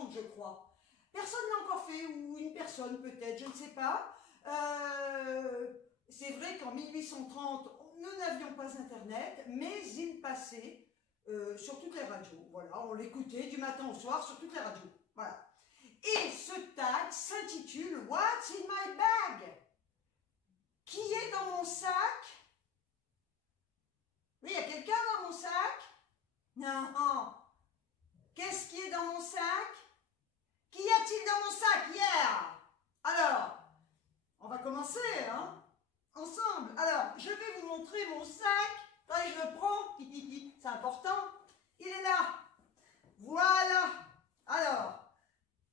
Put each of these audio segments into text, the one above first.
1830, je crois. Personne n'a encore fait, ou une personne peut-être, je ne sais pas. C'est vrai qu'en 1830, nous n'avions pas Internet, mais il passait sur toutes les radios. Voilà, on l'écoutait du matin au soir sur toutes les radios. Voilà. Et ce tag s'intitule What's in my bag? Qui est dans mon sac? Oui, il y a quelqu'un dans mon sac? Non. Qu'est-ce qui est dans mon sac? Qu'y a-t-il dans mon sac? Yeah! Alors, on va commencer, hein? Ensemble. Alors, je vais vous montrer mon sac. Allez, je le prends. C'est important. Il est là. Voilà. Alors,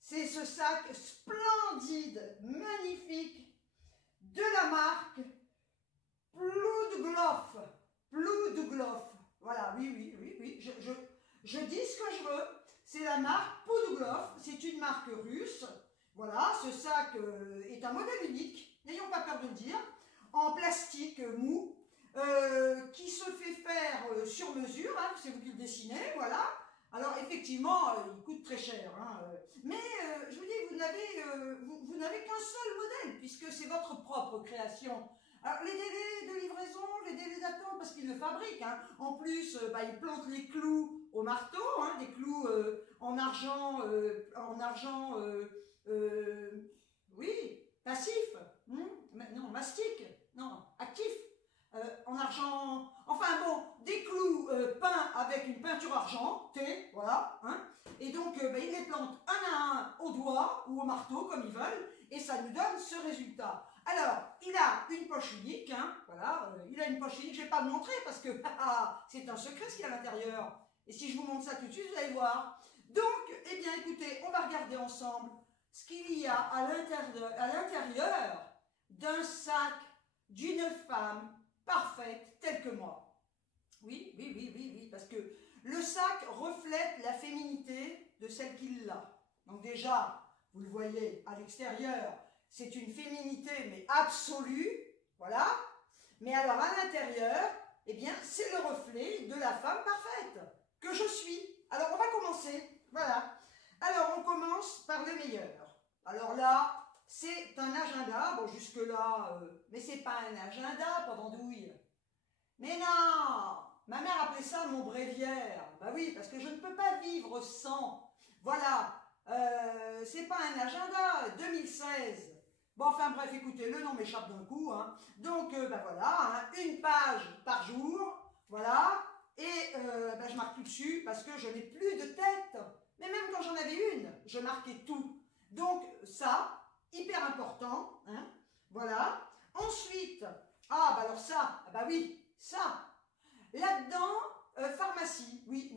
c'est ce sac splendide, magnifique, de la marque Bloodglof. Bloodglof. Voilà, oui. Je dis ce que je veux. C'est la marque Bloodglof. C'est une marque russe. Voilà, ce sac est un modèle unique. N'ayons pas peur de le dire. En plastique mou. Qui se fait faire sur mesure. Hein, c'est vous qui le dessinez. Voilà. Alors effectivement, il coûte très cher, hein, mais je vous dis, vous n'avez qu'un seul modèle, puisque c'est votre propre création. Alors les délais de livraison, les délais d'attente, parce qu'ils le fabriquent, hein. En plus, ils plantent les clous au marteau, hein, des clous en argent, oui, passif, non, mastic, non, actif. En argent, enfin bon, des clous peints avec une peinture argentée, voilà, hein, et donc ils les plantent un à un au doigt ou au marteau, comme ils veulent, et ça nous donne ce résultat. Alors, il a une poche unique, hein, voilà, il a une poche unique, je ne vais pas vous montrer parce que c'est un secret ce qu'il y a à l'intérieur, et si je vous montre ça tout de suite, vous allez voir. Donc, eh bien écoutez, on va regarder ensemble ce qu'il y a à l'intérieur d'un sac d'une femme parfaite, telle que moi. Oui, parce que le sac reflète la féminité de celle qui l'a. Donc déjà, vous le voyez à l'extérieur, c'est une féminité, mais absolue, voilà. Mais alors à l'intérieur, eh bien, c'est le reflet de la femme parfaite que je suis. Alors on va commencer, voilà. Alors on commence par le meilleur. Alors là, c'est un agenda, bon jusque-là, mais c'est pas un agenda, pas vendouille. Mais non, ma mère appelait ça mon bréviaire. Bah oui, parce que je ne peux pas vivre sans. Voilà, c'est pas un agenda, 2016. Bon, enfin bref, écoutez, le nom m'échappe d'un coup. Hein. Donc, voilà, hein, une page par jour, voilà, et je marque tout dessus parce que je n'ai plus de tête. Mais même quand j'en avais une, je marquais tout. Donc, ça... hyper important, hein, voilà. Ensuite, alors ça, oui, ça. Là-dedans, pharmacie, oui,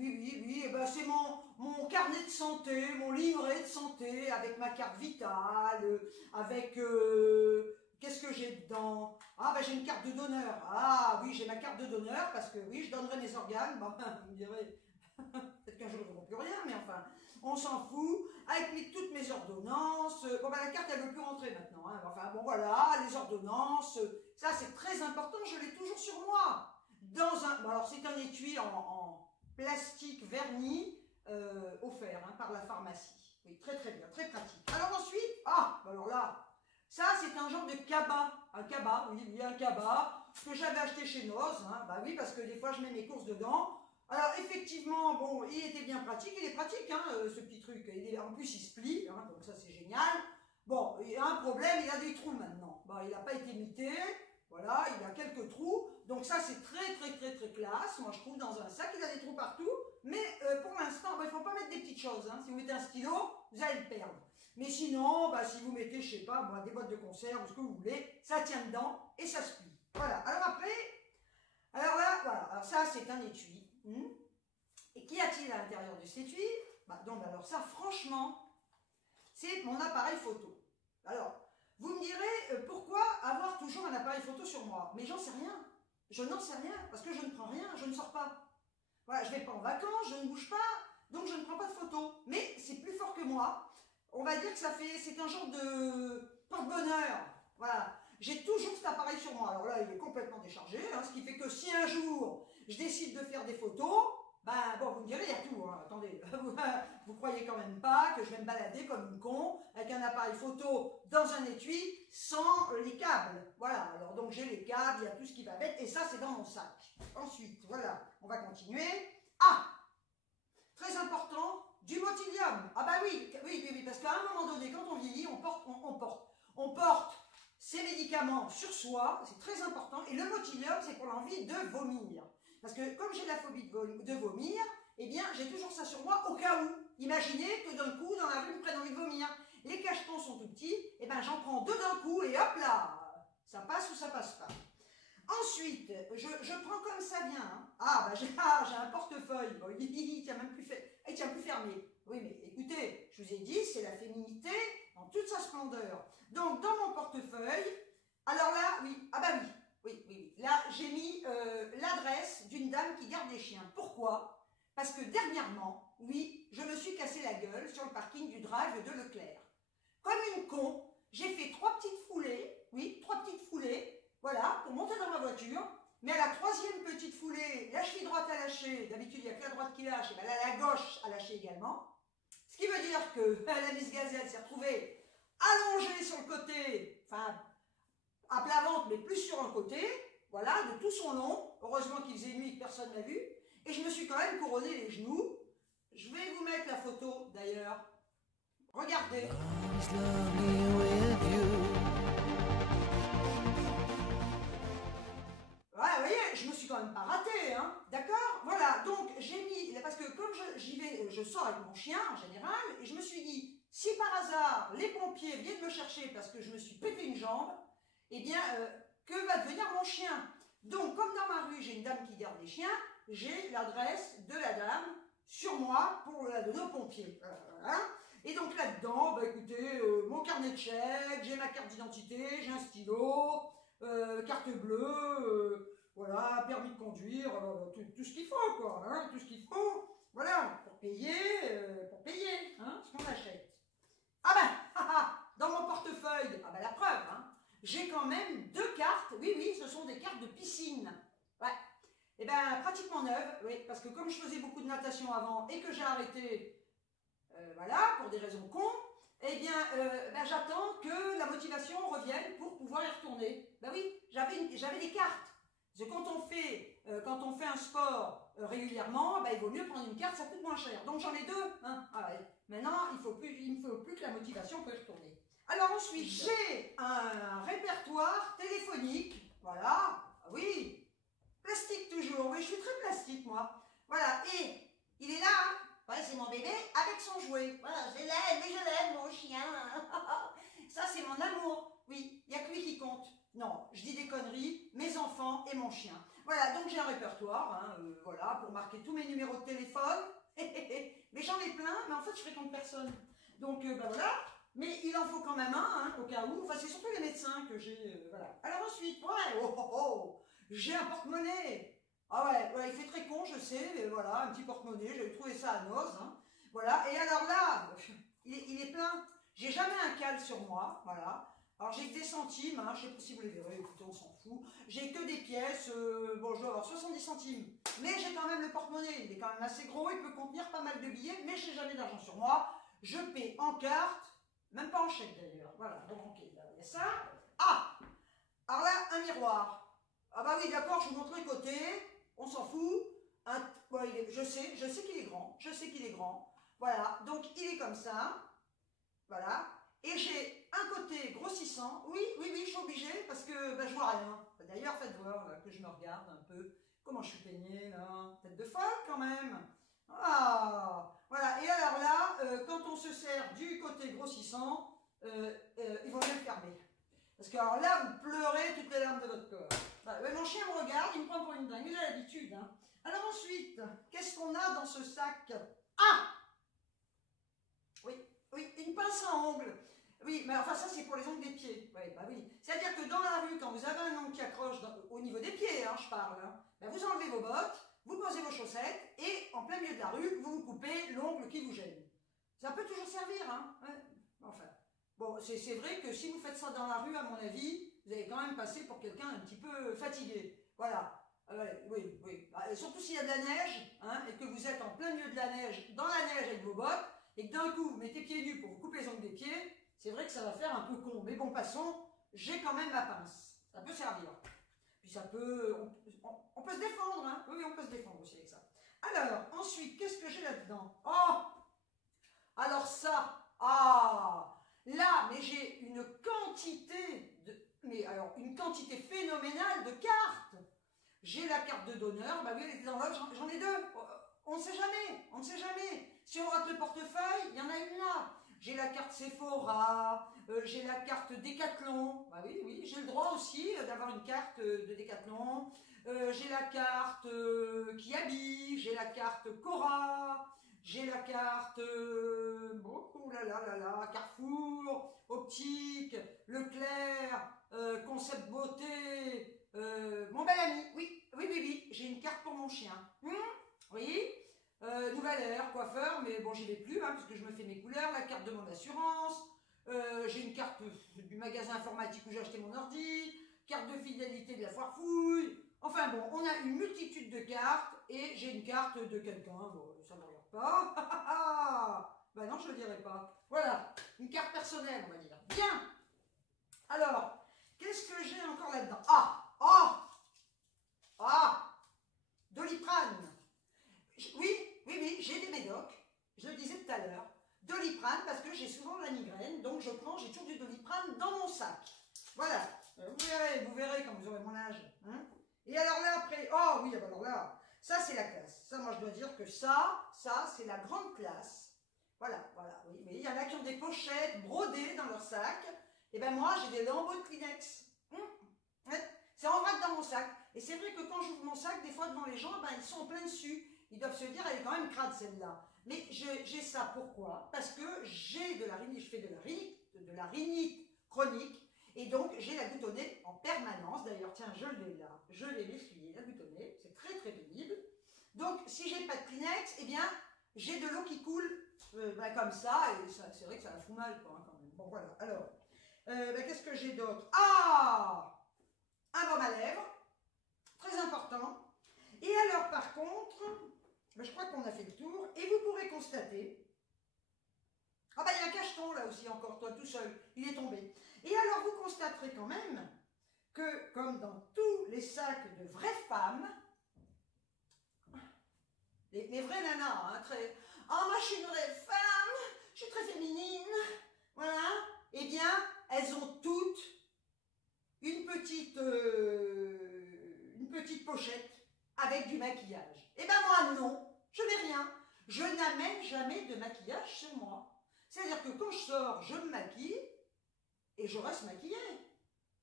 c'est mon carnet de santé, mon livret de santé, avec ma carte vitale, avec, qu'est-ce que j'ai dedans? J'ai une carte de donneur, oui, j'ai ma carte de donneur, parce que oui, je donnerai mes organes, bon, vous me direz... peut-être qu'un jour, ils ne verront plus rien, mais enfin, on s'en fout. Avec toutes mes ordonnances. La carte, elle ne veut plus rentrer maintenant. Hein. Enfin, bon, voilà, les ordonnances. Ça, c'est très important, je l'ai toujours sur moi. Alors, c'est un étui en plastique verni offert par la pharmacie. Oui, très bien, très pratique. Alors ensuite, alors là, ça, c'est un genre de cabas. Un cabas, oui, un cabas que j'avais acheté chez Noz. Hein. Oui, parce que des fois, je mets mes courses dedans. Alors effectivement, bon, il était bien pratique, il est pratique, hein, ce petit truc. En plus, il se plie, hein, donc ça c'est génial. Bon, il y a un problème, il a des trous maintenant. Il n'a pas été mité, voilà, il a quelques trous. Donc ça c'est très classe, moi je trouve, dans un sac, il a des trous partout. Mais pour l'instant, il ne faut pas mettre des petites choses. Hein. Si vous mettez un stylo, vous allez le perdre. Mais sinon, si vous mettez, je sais pas, des boîtes de conserve, ce que vous voulez, ça tient dedans et ça se plie. Voilà, alors après, voilà, alors ça c'est un étui. Et qu'y a-t-il à l'intérieur de cet étui? Alors ça, franchement, c'est mon appareil photo. Alors, vous me direz, pourquoi avoir toujours un appareil photo sur moi? Mais j'en sais rien. Je n'en sais rien, parce que je ne prends rien, je ne sors pas. Voilà, je ne vais pas en vacances, je ne bouge pas, donc je ne prends pas de photos. Mais c'est plus fort que moi. On va dire que c'est un genre de porte-bonheur. Voilà. J'ai toujours cet appareil sur moi. Alors là, il est complètement déchargé, hein, ce qui fait que si un jour, je décide de faire des photos, ben bon, vous me direz, il y a tout, hein. Attendez, vous croyez quand même pas que je vais me balader comme une con avec un appareil photo dans un étui sans les câbles. Voilà, alors donc j'ai les câbles, il y a tout ce qui va avec, et ça c'est dans mon sac. Ensuite, voilà, on va continuer. Ah, très important, du motilium. Ah bah oui, parce qu'à un moment donné, quand on vieillit, on porte ces médicaments sur soi, c'est très important, et le motilium, c'est pour l'envie de vomir. Parce que comme j'ai la phobie de vomir, eh bien, j'ai toujours ça sur moi au cas où. Imaginez que d'un coup, dans la rue, me prenne envie de vomir. Les cachetons sont tout petits, eh bien, j'en prends deux d'un coup, et hop là, ça passe ou ça passe pas. Ensuite, je prends comme ça vient. Hein. Ah, bah j'ai un portefeuille. Bon, il tient même plus il tient plus fermé. Oui, mais écoutez, je vous ai dit, c'est la féminité dans toute sa splendeur. Donc, dans mon portefeuille, alors là, oui, ah bah oui. Là, j'ai mis l'adresse d'une dame qui garde des chiens. Pourquoi? Parce que dernièrement, oui, je me suis cassé la gueule sur le parking du drive de Leclerc. Comme une con, j'ai fait 3 petites foulées, oui, 3 petites foulées, voilà, pour monter dans ma voiture, mais à la 3e petite foulée, la cheville droite a lâché, d'habitude il n'y a que la droite qui lâche, et bien là la gauche a lâché également, ce qui veut dire que la Miss Gazelle s'est retrouvée allongée sur le côté, enfin, à plat ventre, mais plus sur un côté, voilà, de tout son long, heureusement qu'il faisait nuit et que personne n'a vu, et je me suis quand même couronné les genoux. Je vais vous mettre la photo d'ailleurs, regardez. Ouais, vous voyez, je me suis quand même pas ratée, hein, d'accord? Voilà, donc j'ai mis, parce que comme j'y vais, je sors avec mon chien en général, et je me suis dit, si par hasard les pompiers viennent me chercher parce que je me suis pété une jambe, eh bien, que va devenir mon chien? Donc, comme dans ma rue, j'ai une dame qui garde les chiens, j'ai l'adresse de la dame sur moi pour la donner aux pompiers. Voilà. Et donc là-dedans, bah, écoutez, mon carnet de chèques, j'ai ma carte d'identité, j'ai un stylo, carte bleue, voilà, permis de conduire, tout ce qu'il faut, quoi, hein, tout ce qu'il faut, voilà, pour payer, hein, ce qu'on achète. Ah ben, dans mon portefeuille, ah ben la preuve, hein, j'ai quand même 2 cartes, oui, ce sont des cartes de piscine, ouais, et ben pratiquement neuves, oui, parce que comme je faisais beaucoup de natation avant et que j'ai arrêté, voilà, pour des raisons cons, eh bien, ben, j'attends que la motivation revienne pour pouvoir y retourner. Ben oui, j'avais des cartes. Parce que quand on fait un sport régulièrement, ben, il vaut mieux prendre une carte, ça coûte moins cher. Donc j'en ai 2. Hein. Ah ouais. Maintenant, il ne faut plus que la motivation pour y retourner. Alors ensuite, j'ai un répertoire téléphonique. Voilà. Ah oui. Plastique toujours. Oui, je suis très plastique, moi. Voilà. Et il est là, hein. Ouais, c'est mon bébé avec son jouet. Voilà, je l'aime, mon chien. Ça, c'est mon amour. Oui, il n'y a que lui qui compte. Non, je dis des conneries, mes enfants et mon chien. Voilà, donc j'ai un répertoire, hein, voilà, pour marquer tous mes numéros de téléphone. Mais j'en ai plein, mais en fait, je fréquente personne. Donc, ben voilà. Mais il en faut quand même un, hein, au cas où. Enfin, c'est surtout les médecins que j'ai, voilà. Alors ensuite, ouais, j'ai un porte-monnaie. Ah ouais, il fait très con, je sais, mais voilà, un petit porte-monnaie, j'avais trouvé ça à Noz, hein. Voilà, et alors là, il est plein. J'ai jamais un cal sur moi, voilà. Alors j'ai que des centimes, hein, je sais pas si vous les verrez, écoutez, on s'en fout. J'ai que des pièces, bon, je dois avoir 70 centimes. Mais j'ai quand même le porte-monnaie, il est quand même assez gros, il peut contenir pas mal de billets, mais j'ai jamais d'argent sur moi. Je paie en carte, même pas en chèque d'ailleurs. Voilà, donc ok, là, il y a ça. Ah, alors là, un miroir. Ah bah oui, d'accord, je vous montre les côtés. On s'en fout. Bon, je sais qu'il est grand. Je sais qu'il est grand. Voilà. Donc, il est comme ça. Voilà. Et j'ai un côté grossissant. Oui, je suis obligée parce que ben, je vois rien. D'ailleurs, faites voir là, que je me regarde un peu. Comment je suis peignée, là. Tête de folle, quand même. Ah, voilà. Et alors là, quand on se sert du côté grossissant, il vaut mieux le fermer. Parce que alors là, vous pleurez toutes les larmes de votre corps. Voilà. Mon chien me regarde, il me prend pour une dingue, il a l'habitude. Hein. Alors ensuite, qu'est-ce qu'on a dans ce sac? Ah, oui, une pince à ongles. Oui, mais enfin ça c'est pour les ongles des pieds. Oui, bah oui. C'est-à-dire que dans la rue, quand vous avez un ongle qui accroche au niveau des pieds, hein, je parle, hein, ben vous enlevez vos bottes, vous posez vos chaussettes et en plein milieu de la rue, vous vous coupez l'ongle qui vous gêne. Ça peut toujours servir, hein. Ouais. Enfin. Bon, c'est vrai que si vous faites ça dans la rue, à mon avis, vous allez quand même passer pour quelqu'un un petit peu fatigué. Voilà. Oui. surtout s'il y a de la neige, hein, et que vous êtes en plein milieu de la neige, dans la neige avec vos bottes, et que d'un coup vous mettez pieds nus pour vous couper les ongles des pieds, c'est vrai que ça va faire un peu con. Mais bon, passons, j'ai quand même ma pince. Ça peut servir. Puis ça peut... On peut se défendre, hein. Oui, on peut se défendre aussi avec ça. Alors, ensuite, qu'est-ce que j'ai là-dedans? Oh! Alors ça, là, mais j'ai une quantité une quantité phénoménale de cartes. J'ai la carte de donneur, bah oui, elle était dans l'autre, j'en ai deux. On ne sait jamais, on ne sait jamais. Si on rate le portefeuille, il y en a une là. J'ai la carte Sephora, j'ai la carte Décathlon. Bah oui, oui, j'ai le droit aussi d'avoir une carte de Décathlon. J'ai la carte Kiabi, j'ai la carte Cora, j'ai la carte Carrefour, Optique, Leclerc, Concept Beauté, mon bel ami, oui, j'ai une carte pour mon chien. Oui. Nouvelle Air, coiffeur, mais bon, j'y vais plus, hein, parce que je me fais mes couleurs, la carte de mon assurance, j'ai une carte du magasin informatique où j'ai acheté mon ordi, carte de fidélité de la foire fouille, enfin bon, on a une multitude de cartes, et j'ai une carte de quelqu'un, bon, ça ne me regarde pas, bah non, je ne le dirai pas, voilà, une carte personnelle, on va dire. Bien. Alors, qu'est-ce que j'ai encore là-dedans? Doliprane. Oui, j'ai des médocs, je le disais tout à l'heure, Doliprane parce que j'ai souvent la migraine, donc j'ai toujours du Doliprane dans mon sac. Voilà, vous verrez quand vous aurez mon âge. Hein. Et alors là après, oh oui, alors là, ça c'est la classe. Ça, moi je dois dire que ça c'est la grande classe. Voilà, oui, mais il y en a qui ont des pochettes brodées dans leur sac, et ben moi j'ai des lambeaux de Kleenex. C'est en vrac dans mon sac. Et c'est vrai que quand j'ouvre mon sac, des fois devant les gens, ben, ils sont en plein dessus. Ils doivent se dire, elle est quand même crade celle-là. Mais j'ai ça pourquoi? Parce que j'ai de la rhinite, je fais de la rhinite chronique. Et donc j'ai la goutte au nez en permanence. D'ailleurs, tiens, je l'ai là. Je l'ai essuyé, la goutte au nez. C'est très très pénible. Donc si j'ai pas de Kleenex, eh bien j'ai de l'eau qui coule ben, comme ça. Et c'est vrai que ça la fout mal quoi, hein, quand même. Bon voilà. Alors, ben, qu'est-ce que j'ai d'autre? Un baume à lèvres. Très important. Et alors par contre, je crois qu'on a fait le tour, et vous pourrez constater, il y a un cacheton là aussi encore, toi tout seul, il est tombé. Et alors vous constaterez quand même que, comme dans tous les sacs de vraies femmes, les vraies nanas, hein, moi je suis une vraie femme, je suis très féminine, voilà, eh bien, elles ont toutes une petite pochette avec du maquillage. Et ben moi non, je n'ai rien. Je n'amène jamais de maquillage sur moi. C'est-à-dire que quand je sors, je me maquille et je reste maquillée.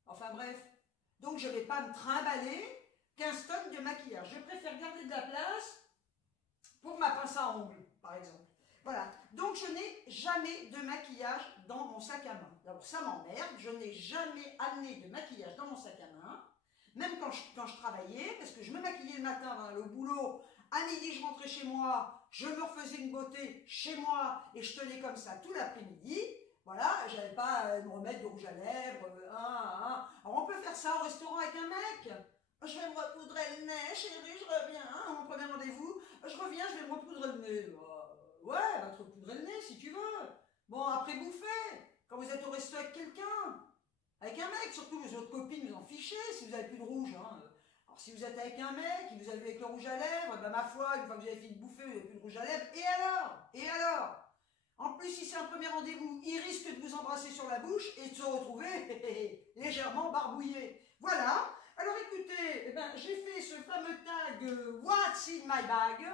Enfin bref. Donc je ne vais pas me trimballer 15 tonnes de maquillage. Je préfère garder de la place pour ma pince à ongles, par exemple. Voilà. Donc je n'ai jamais de maquillage dans mon sac à main. Alors ça m'emmerde. Je n'ai jamais amené de maquillage dans mon sac à main. Même quand je travaillais, parce que je me maquillais le matin avant d'aller au boulot, à midi je rentrais chez moi, je me refaisais une beauté chez moi et je tenais comme ça tout l'après-midi. Voilà, j'avais pas à me remettre de rouge à lèvres, Alors on peut faire ça au restaurant avec un mec. Je vais me repoudrer le nez, chérie, je reviens, on prenait rendez-vous, je reviens, je vais me repoudrer le nez. Ouais, va te repoudrer le nez si tu veux. Bon, après bouffer, quand vous êtes au resto avec quelqu'un. Avec un mec, surtout, les autres copines, vous en fichez si vous n'avez plus de rouge. Hein. Alors, si vous êtes avec un mec, qui vous a vu avec le rouge à lèvres, ben, ma foi, une fois que vous avez fini de bouffer, vous n'avez plus de rouge à lèvres. Et alors En plus, si c'est un premier rendez-vous, il risque de vous embrasser sur la bouche et de se retrouver légèrement barbouillé. Voilà. Alors, écoutez, j'ai fait ce fameux tag What's in my bag,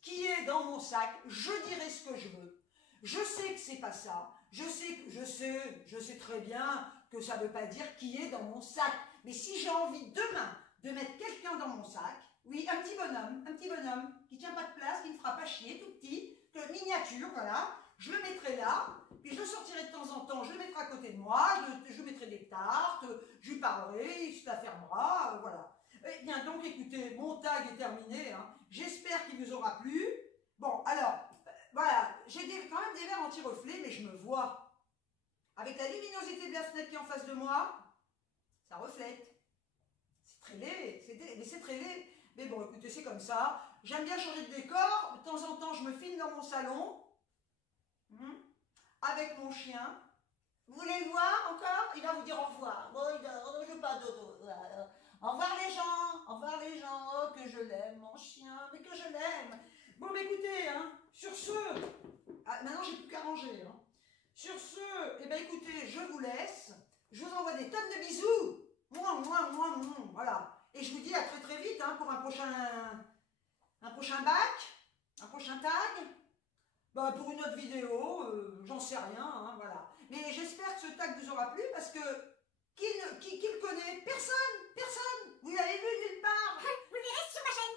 qui est dans mon sac. Je dirai ce que je veux. Je sais que c'est pas ça. Je sais très bien que ça ne veut pas dire qui est dans mon sac. Mais si j'ai envie demain de mettre quelqu'un dans mon sac, oui, un petit bonhomme qui tient pas de place, qui ne fera pas chier, tout petit, miniature, voilà, je le mettrai là, puis je le sortirai de temps en temps, je le mettrai à côté de moi, je mettrai des tartes, je lui parlerai, il se la fermera, voilà. Eh bien, donc écoutez, mon tag est terminé, hein. J'espère qu'il vous aura plu. Bon, alors, voilà, j'ai quand même des verres anti-reflets, mais je me vois. Avec la luminosité de la fenêtre qui est en face de moi, ça reflète. C'est très laid, mais c'est très laid. Mais bon, écoutez, écoutez, c'est comme ça. J'aime bien changer de décor. De temps en temps, je me filme dans mon salon. Avec mon chien. Vous voulez le voir encore? Il va vous dire au revoir. Bon, je veux pas dodo. Au revoir les gens. Au revoir les gens. Oh, que je l'aime, mon chien. Mais que je l'aime. Bon, mais écoutez, hein, sur ce... Ah, maintenant, j'ai plus qu'à ranger. Hein. Sur ce, eh bien, écoutez, je vous laisse. Je vous envoie des tonnes de bisous. Voilà. Et je vous dis à très très vite hein, pour un prochain bac, un prochain tag. Bah, pour une autre vidéo, j'en sais rien, hein, voilà. Mais j'espère que ce tag vous aura plu parce que qui le connaît? Personne. Vous l'avez vu nulle part. Vous le verrez sur ma chaîne.